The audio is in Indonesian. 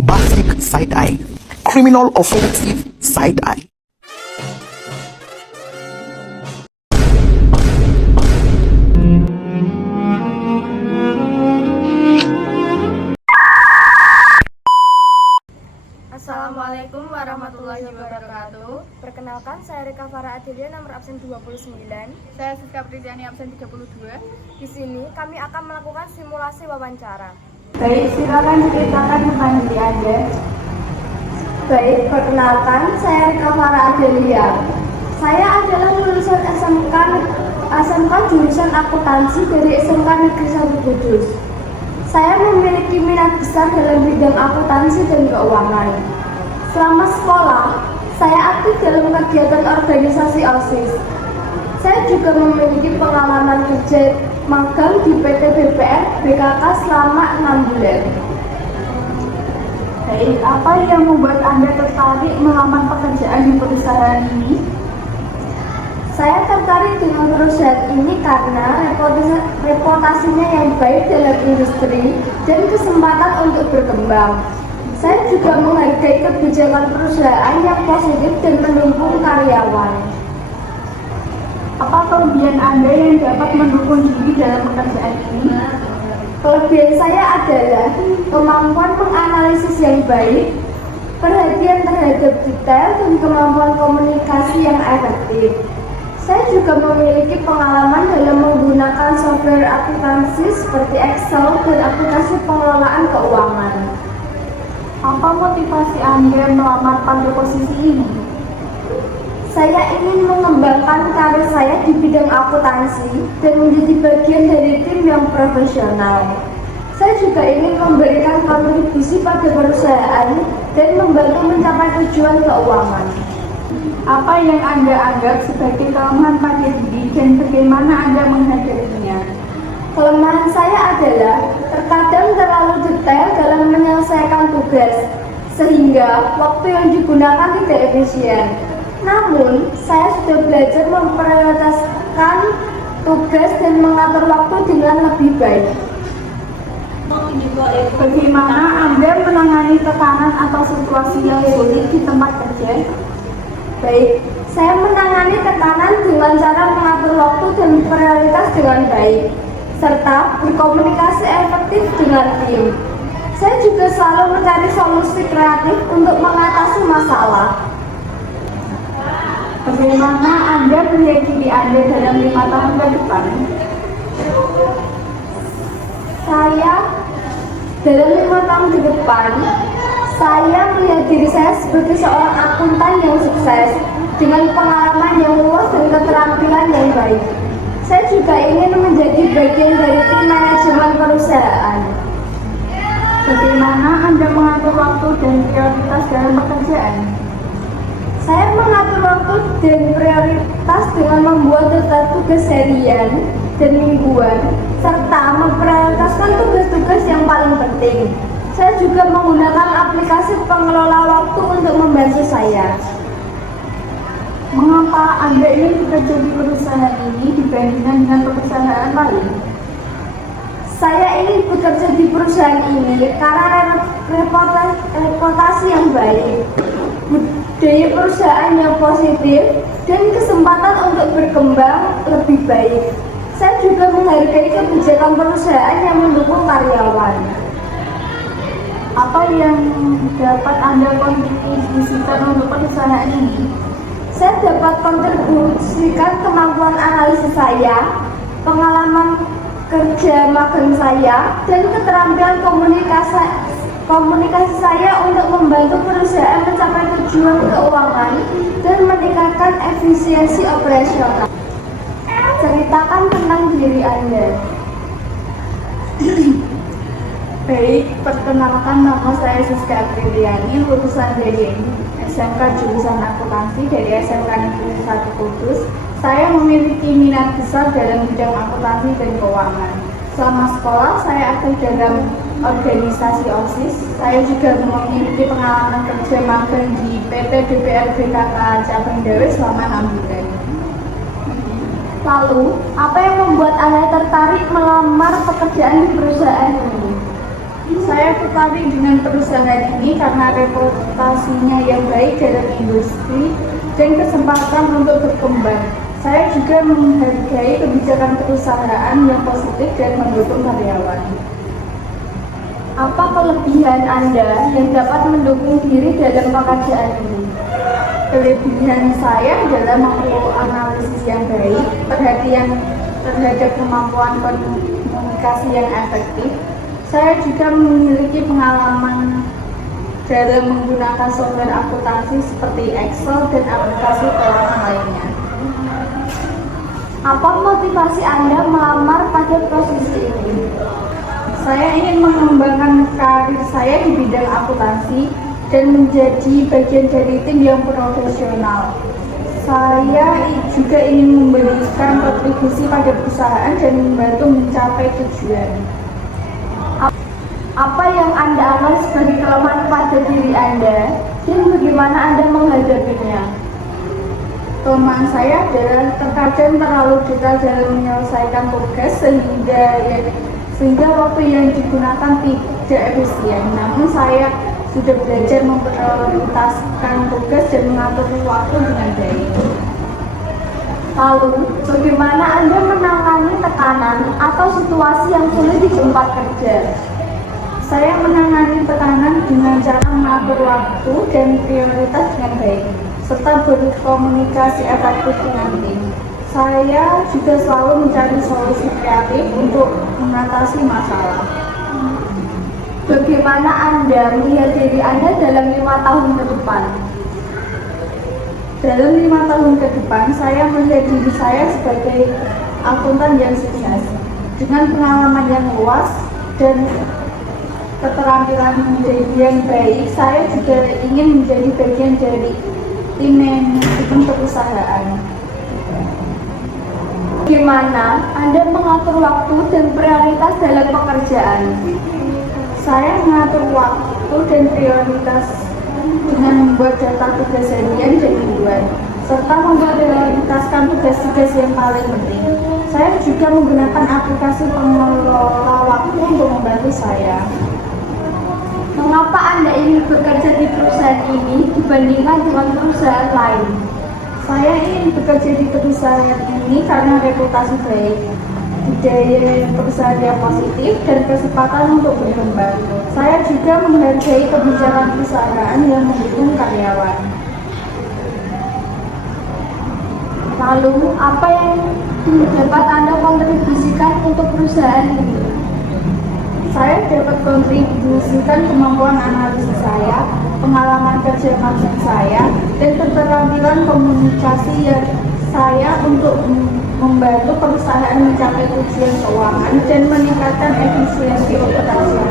bombastic side-eye, criminal offensive side-eye. Assalamualaikum warahmatullahi wabarakatuh. Perkenalkan, saya Rika Farah Adelia, nomor absen 29. Saya Siska Pridiani, absen 32. Di sini kami akan melakukan simulasi wawancara. Baik, silakan diceritakan tentang diri Anda. Baik, perkenalkan, saya Rika Farah Adelia. Saya adalah lulusan SMK jurusan akuntansi dari SMK Negeri 1 Kudus. Saya memiliki minat besar dalam bidang akuntansi dan keuangan. Selama sekolah, saya aktif dalam kegiatan organisasi OSIS. Saya juga memiliki pengalaman kerja magang di PT BPR BKK selama 6 bulan. Baik, apa yang membuat Anda tertarik melamar pekerjaan di perusahaan ini? Saya tertarik dengan perusahaan ini karena reputasinya yang baik dalam industri dan kesempatan untuk berkembang. Saya juga menghargai kebijakan perusahaan yang positif dan mendukung karyawan. Apa kelebihan Anda yang dapat mendukung diri dalam pekerjaan ini? Kelebihan saya adalah kemampuan menganalisis yang baik, perhatian terhadap detail, dan kemampuan komunikasi yang efektif. Saya juga memiliki pengalaman dalam menggunakan software akuntansi seperti Excel dan aplikasi pengelolaan keuangan. Apa motivasi Anda melamar pada posisi ini? Saya ingin mengembangkan karir saya di bidang akuntansi dan menjadi bagian dari tim yang profesional. Saya juga ingin memberikan kontribusi pada perusahaan dan membantu mencapai tujuan keuangan. Apa yang Anda anggap sebagai kelemahan pada diri dan bagaimana Anda menghadapinya? Kelemahan saya adalah terkadang terlalu detail dalam menyelesaikan tugas, sehingga waktu yang digunakan tidak efisien. Namun, saya sudah belajar memprioritaskan tugas dan mengatur waktu dengan lebih baik. Bagaimana Anda menangani tekanan atau situasi yang sulit di tempat kerja? Baik, saya menangani tekanan dengan cara mengatur waktu dan prioritas dengan baik, serta berkomunikasi efektif dengan tim. Saya juga selalu mencari solusi kreatif untuk mengatasi masalah. Bagaimana Anda melihat diri Anda dalam 5 tahun ke depan? Saya dalam 5 tahun ke depan, saya melihat diri saya sebagai seorang akuntan yang sukses dengan pengalaman yang luas dan keterampilan yang baik. Saya juga ingin menjadi bagian dari tim manajemen perusahaan. Bagaimana Anda mengatur waktu dan prioritas dalam pekerjaan? Saya mengatur waktu dan prioritas dengan membuat daftar tugas harian dan mingguan, serta memprioritaskan tugas-tugas yang paling penting. Saya juga menggunakan aplikasi pengelola waktu untuk membantu saya. Mengapa Anda ingin bekerja di perusahaan ini dibandingkan dengan perusahaan lain? Saya ingin bekerja di perusahaan ini karena reputasi yang baik, budaya perusahaan yang positif, dan kesempatan untuk berkembang lebih baik. Saya juga menghargai kebijakan perusahaan yang mendukung karyawan. Apa yang dapat Anda kontribusikan untuk perusahaan ini? Saya dapat kontribusikan kemampuan analisis saya, pengalaman kerja magang saya, dan keterampilan komunikasi saya untuk membantu perusahaan mencapai tujuan keuangan dan meningkatkan efisiensi operasional. Ceritakan tentang diri Anda. Baik, perkenalkan, nama saya Siska Pridiani, lulusan dari SMK jurusan akuntansi dari SMK Negeri 1 Kudus. Saya memiliki minat besar dalam bidang akuntansi dan keuangan. Selama sekolah, saya aktif dalam organisasi OSIS. Saya juga memiliki pengalaman kerja magang di PT BPR BKK Cabang Dawe selama 6 bulan. Lalu, apa yang membuat Anda tertarik melamar pekerjaan di perusahaan ini? Saya tertarik dengan perusahaan ini karena reputasinya yang baik dalam industri dan kesempatan untuk berkembang. Saya juga menghargai kebijakan perusahaan yang positif dan mendukung karyawan. Apa kelebihan Anda yang dapat mendukung diri dalam pekerjaan ini? Kelebihan saya adalah mampu analisis yang baik, perhatian terhadap kemampuan komunikasi yang efektif. Saya juga memiliki pengalaman dalam menggunakan software akuntansi seperti Excel dan aplikasi keuangan lainnya. Apa motivasi Anda melamar pada posisi ini? Saya ingin mengembangkan karir saya di bidang akuntansi dan menjadi bagian dari tim yang profesional. Saya juga ingin memberikan kontribusi pada perusahaan dan membantu mencapai tujuan. Apa yang Anda anggap sebagai kelemahan pada diri Anda dan bagaimana Anda menghadapinya? Kelemahan saya adalah terkadang terlalu detail dalam menyelesaikan tugas sehingga waktu yang digunakan tidak efisien. Namun saya sudah belajar memprioritaskan tugas dan mengatur waktu dengan baik. Lalu, bagaimana Anda menangani tekanan atau situasi yang sulit di tempat kerja? Saya menangani tekanan dengan cara mengatur waktu dan prioritas dengan baik, serta berkomunikasi efektif dengan tim. Saya juga selalu mencari solusi kreatif untuk mengatasi masalah. Bagaimana Anda melihat diri Anda dalam 5 tahun ke depan? Dalam 5 tahun ke depan, saya melihat diri saya sebagai akuntan yang sukses. Dengan pengalaman yang luas dan keterampilan yang baik, saya juga ingin menjadi bagian dari tim manajemen perusahaan. Bagaimana Anda mengatur waktu dan prioritas dalam pekerjaan? Saya mengatur waktu dan prioritas dengan membuat daftar tugas harian dan mingguan, serta memprioritaskan tugas-tugas yang paling penting. Saya juga menggunakan aplikasi pengelola waktu untuk membantu saya. Mengapa Anda ingin bekerja di perusahaan ini dibandingkan dengan perusahaan lain? Saya ingin bekerja di perusahaan ini karena reputasi baik, budaya perusahaan yang positif, dan kesempatan untuk berkembang. Saya juga menghargai kebijakan perusahaan yang mendukung karyawan. Lalu, apa yang dapat Anda kontribusikan untuk perusahaan ini? Saya dapat kontribusikan kemampuan analisis saya, pengalaman kerja magang saya, dan keterampilan komunikasi yang saya untuk membantu perusahaan mencapai tujuan keuangan dan meningkatkan efisiensi operasional.